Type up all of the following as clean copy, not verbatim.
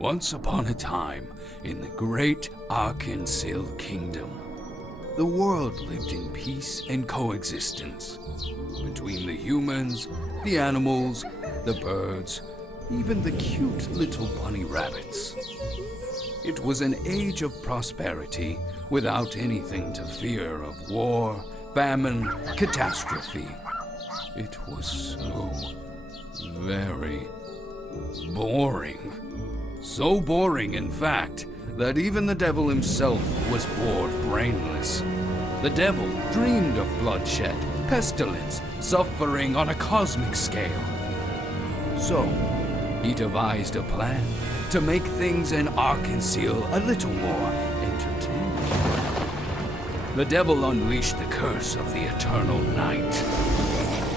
Once upon a time, in the great Arkansas Kingdom, the world lived in peace and coexistence between the humans, the animals, the birds, even the cute little bunny rabbits. It was an age of prosperity without anything to fear of war, famine, catastrophe. It was so very boring. So boring, in fact, that even the devil himself was bored brainless. The devil dreamed of bloodshed, pestilence, suffering on a cosmic scale. So, he devised a plan to make things in Arkansas a little more entertaining. The devil unleashed the curse of the eternal night,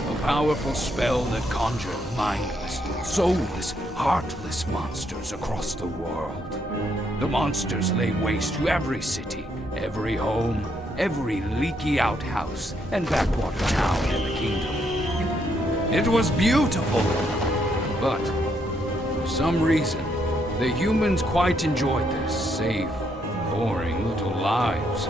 a powerful spell that conjured mindless, soulless, heartless monsters across the world. The monsters lay waste to every city, every home, every leaky outhouse, and backwater town in the kingdom. It was beautiful, but for some reason, the humans quite enjoyed their safe, boring little lives.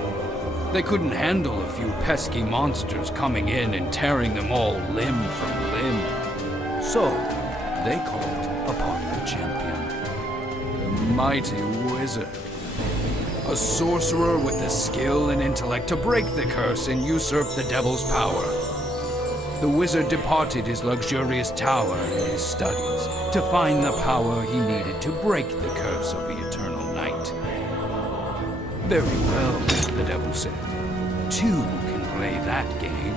They couldn't handle a few pesky monsters coming in and tearing them all limb from limb. So, they called upon the champion, the mighty wizard, a sorcerer with the skill and intellect to break the curse and usurp the devil's power. The wizard departed his luxurious tower and his studies to find the power he needed to break the curse of the eternal night. Very well, the devil said. Two can play that game.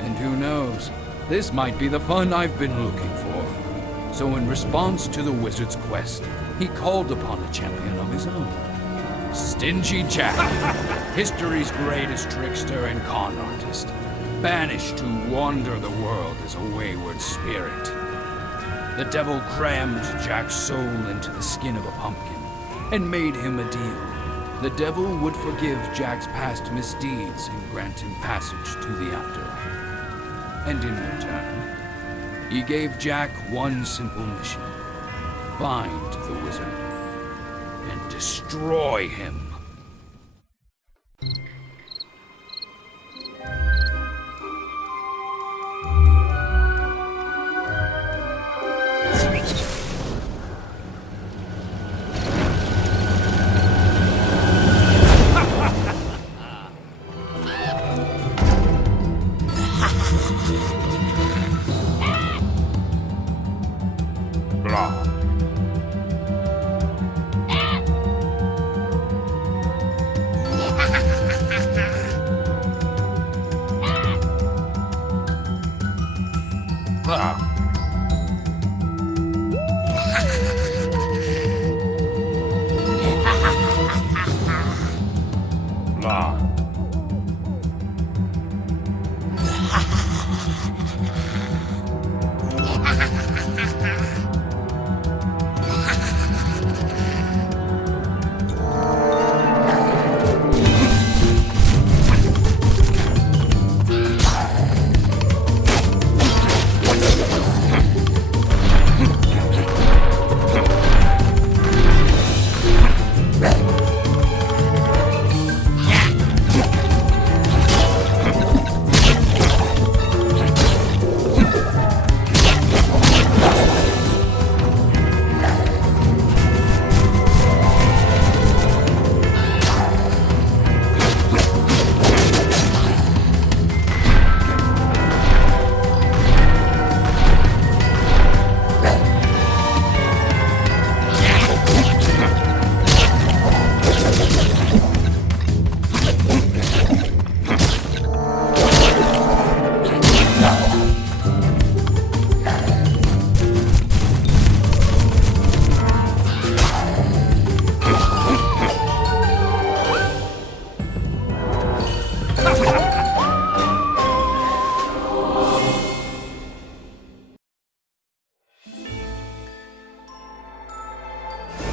And who knows, this might be the fun I've been looking for. So in response to the wizard's quest, he called upon a champion of his own. Stingy Jack, history's greatest trickster and con artist, banished to wander the world as a wayward spirit. The devil crammed Jack's soul into the skin of a pumpkin and made him a deal. The devil would forgive Jack's past misdeeds and grant him passage to the afterlife. And in return, he gave Jack one simple mission: find the wizard and destroy him.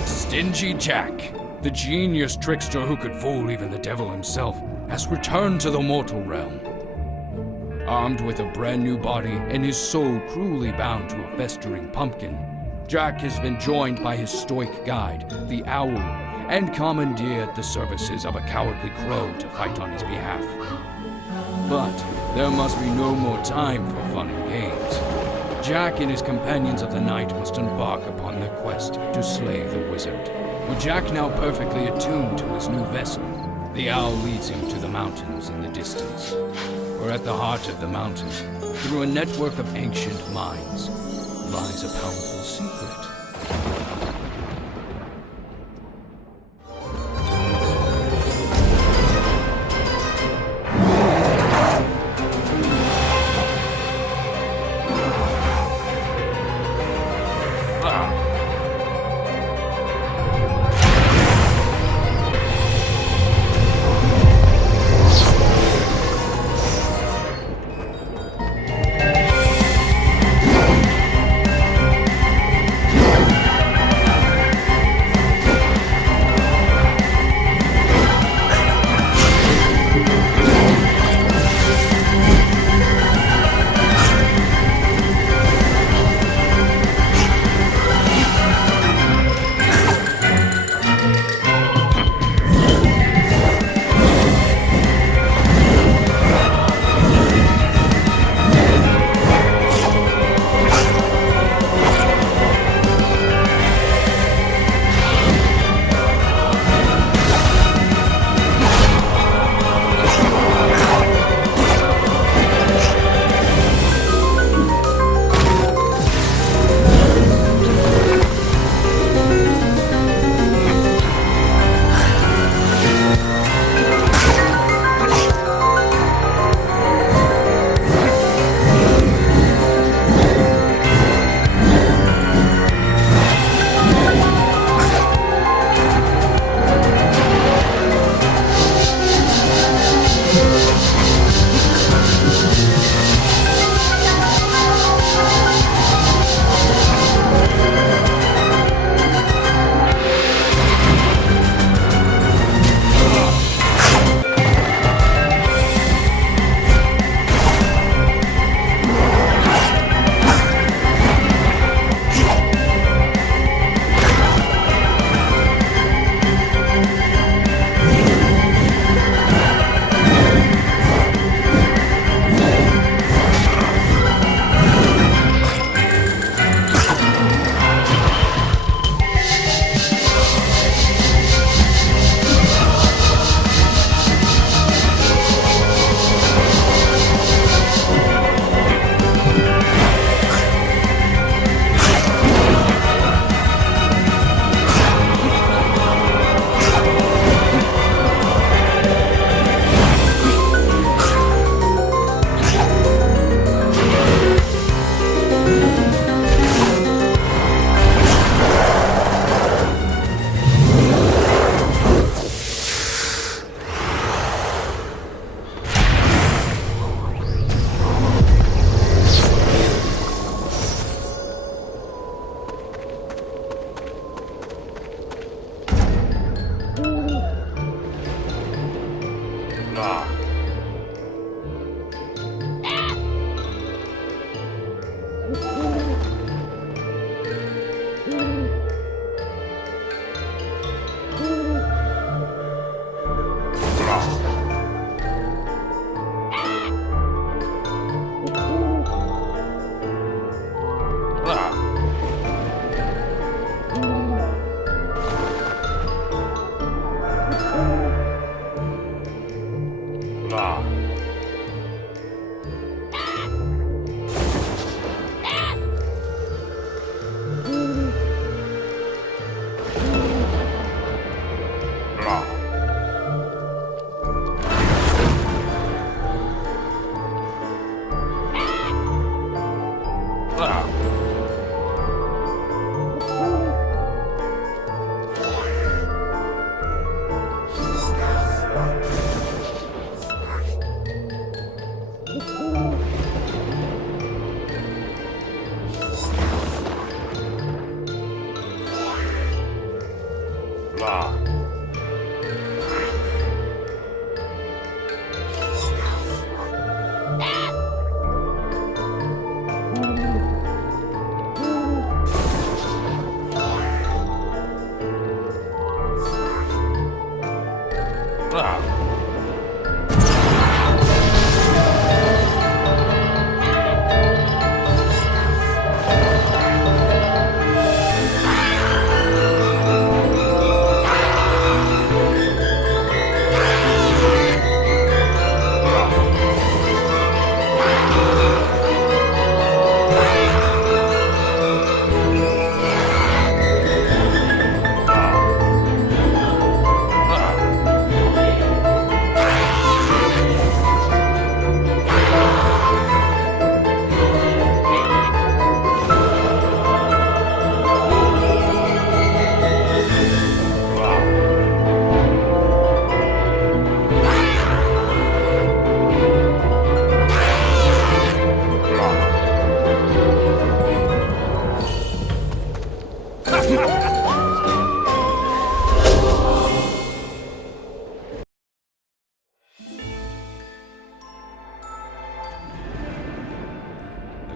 Stingy Jack, the genius trickster who could fool even the devil himself, has returned to the mortal realm. Armed with a brand new body and his soul cruelly bound to a festering pumpkin, Jack has been joined by his stoic guide, the Owl, and commandeered the services of a cowardly crow to fight on his behalf. But there must be no more time for fun and games. Jack and his companions of the night must embark upon their quest to slay the wizard. With Jack now perfectly attuned to his new vessel, the Owl leads him to the mountains in the distance. For at the heart of the mountain, through a network of ancient mines, lies a powerful secret.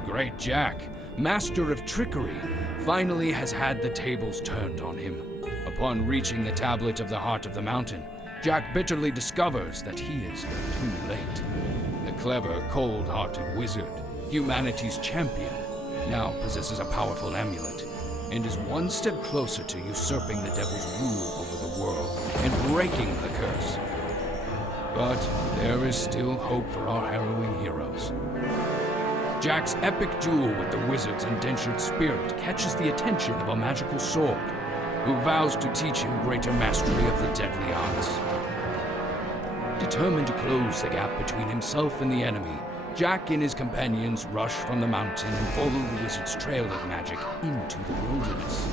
Great Jack, master of trickery, finally has had the tables turned on him. Upon reaching the tablet of the heart of the mountain, Jack bitterly discovers that he is too late. The clever, cold-hearted wizard, humanity's champion, now possesses a powerful amulet and is one step closer to usurping the devil's rule over the world and breaking the curse. But there is still hope for our harrowing heroes. Jack's epic duel with the wizard's indentured spirit catches the attention of a magical sword, who vows to teach him greater mastery of the deadly arts. Determined to close the gap between himself and the enemy, Jack and his companions rush from the mountain and follow the wizard's trail of magic into the wilderness.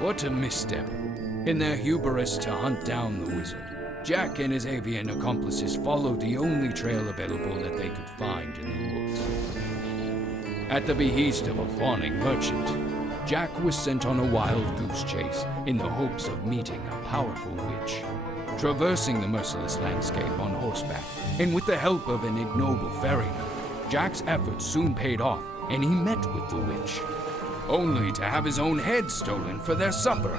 What a misstep. In their hubris to hunt down the wizard, Jack and his avian accomplices followed the only trail available that they could find in the woods. At the behest of a fawning merchant, Jack was sent on a wild goose chase in the hopes of meeting a powerful witch. Traversing the merciless landscape on horseback, and with the help of an ignoble ferryman, Jack's efforts soon paid off, and he met with the witch, only to have his own head stolen for their supper.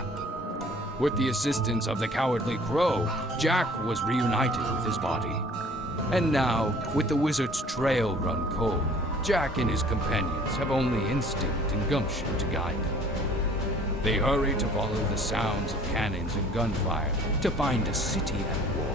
With the assistance of the cowardly crow, Jack was reunited with his body. And now, with the wizard's trail run cold, Jack and his companions have only instinct and gumption to guide them. They hurry to follow the sounds of cannons and gunfire to find a city at war.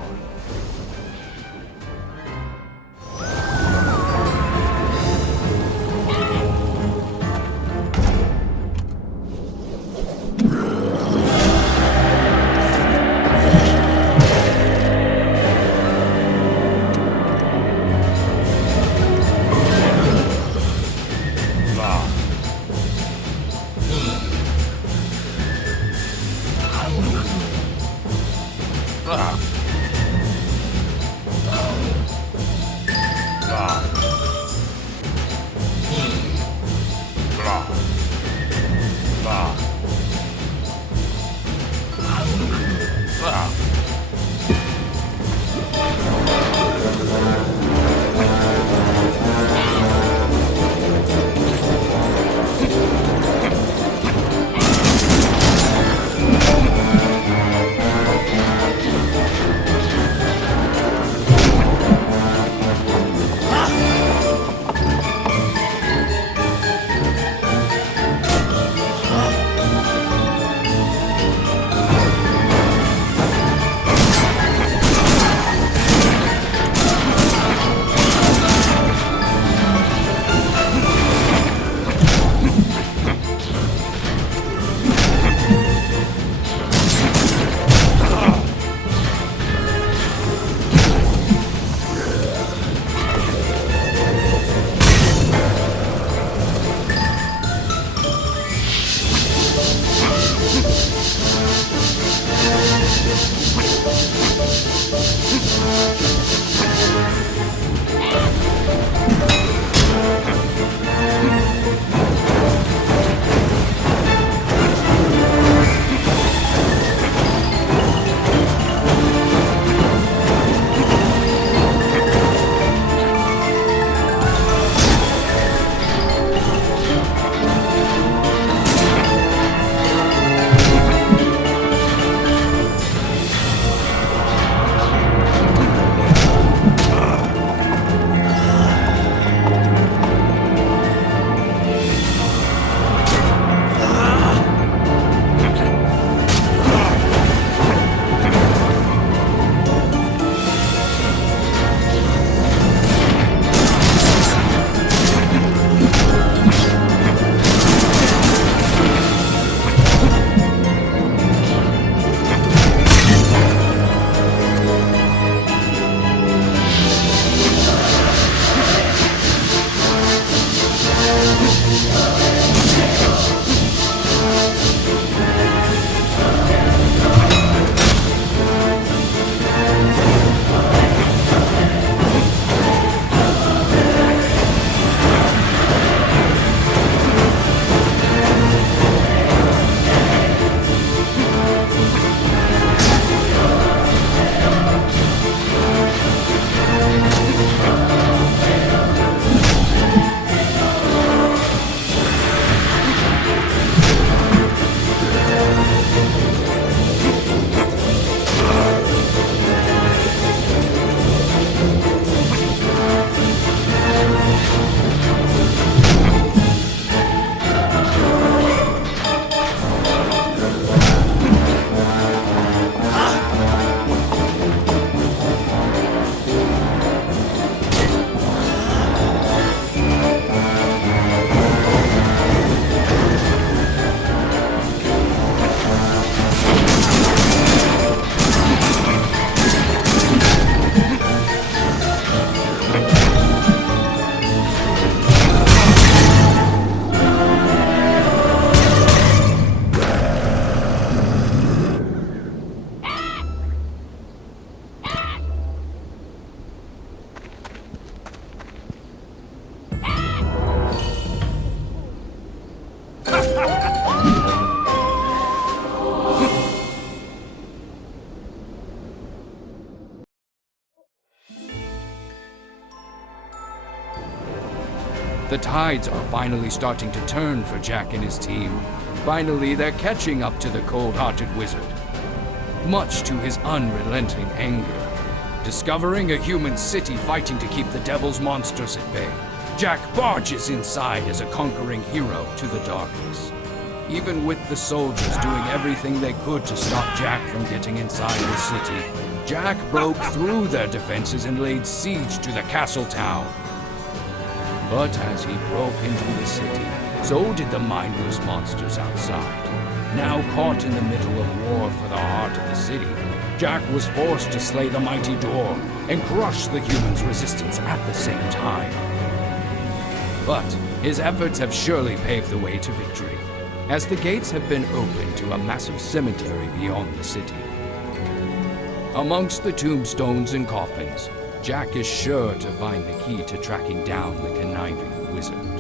The tides are finally starting to turn for Jack and his team. Finally, they're catching up to the cold-hearted wizard, much to his unrelenting anger. Discovering a human city fighting to keep the devil's monsters at bay, Jack barges inside as a conquering hero to the darkness. Even with the soldiers doing everything they could to stop Jack from getting inside the city, Jack broke through their defenses and laid siege to the castle town. But as he broke into the city, so did the mindless monsters outside. Now caught in the middle of war for the heart of the city, Jack was forced to slay the mighty Dhor and crush the humans' resistance at the same time. But his efforts have surely paved the way to victory, as the gates have been opened to a massive cemetery beyond the city. Amongst the tombstones and coffins, Jack is sure to find the key to tracking down the conniving wizard.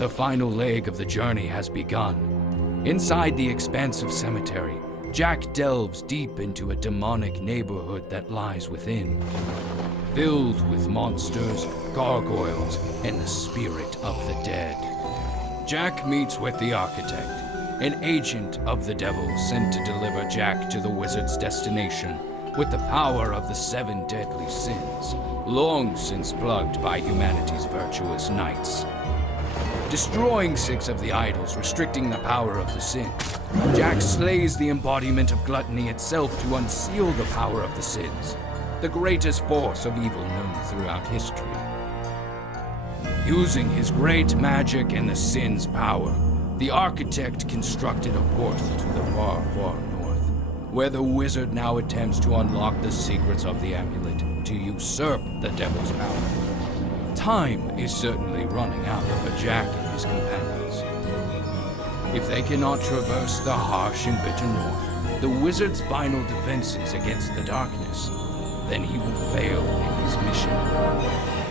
The final leg of the journey has begun. Inside the expansive cemetery, Jack delves deep into a demonic neighborhood that lies within, filled with monsters, gargoyles, and the spirit of the dead. Jack meets with the Architect, an agent of the devil sent to deliver Jack to the wizard's destination with the power of the 7 deadly sins, long since plugged by humanity's virtuous knights. Destroying 6 of the idols restricting the power of the sins, Jack slays the embodiment of gluttony itself to unseal the power of the sins, the greatest force of evil known throughout history. Using his great magic and the sin's power, the Architect constructed a portal to the far, far north, where the wizard now attempts to unlock the secrets of the amulet to usurp the devil's power. Time is certainly running out for Jack and his companions. If they cannot traverse the harsh and bitter north, the wizard's final defenses against the darkness, then he will fail in his mission.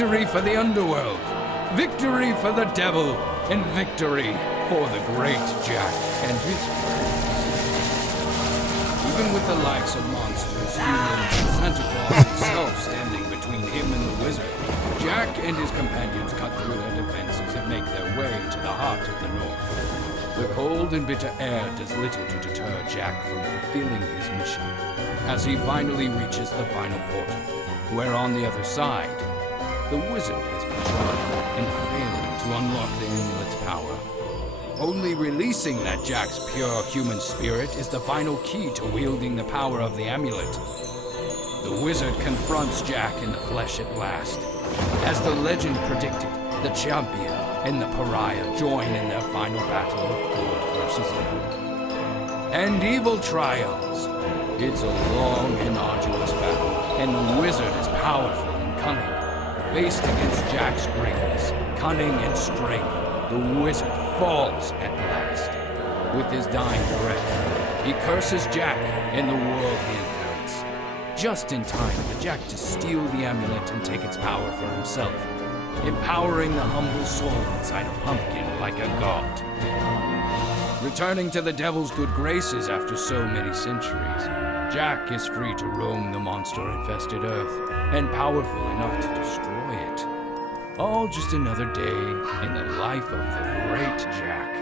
Victory for the underworld, victory for the devil, and victory for the great Jack and his friends. Even with the likes of monsters, humans, and Santa Claus himself standing between him and the wizard, Jack and his companions cut through their defenses and make their way to the heart of the north. The cold and bitter air does little to deter Jack from fulfilling his mission, as he finally reaches the final portal, where on the other side, the wizard has been trying and failing to unlock the amulet's power. Only releasing that Jack's pure human spirit is the final key to wielding the power of the amulet. The wizard confronts Jack in the flesh at last. As the legend predicted, the champion and the pariah join in their final battle of good versus evil. And evil triumphs. It's a long and arduous battle, and the wizard is powerful and cunning. Faced against Jack's greatness, cunning, and strength, the wizard falls at last. With his dying breath, he curses Jack and the world he inherits, just in time for Jack to steal the amulet and take its power for himself, empowering the humble soul inside a pumpkin like a god. Returning to the devil's good graces after so many centuries, Jack is free to roam the monster-infested earth and powerful enough to destroy it. All just another day in the life of the great Jack.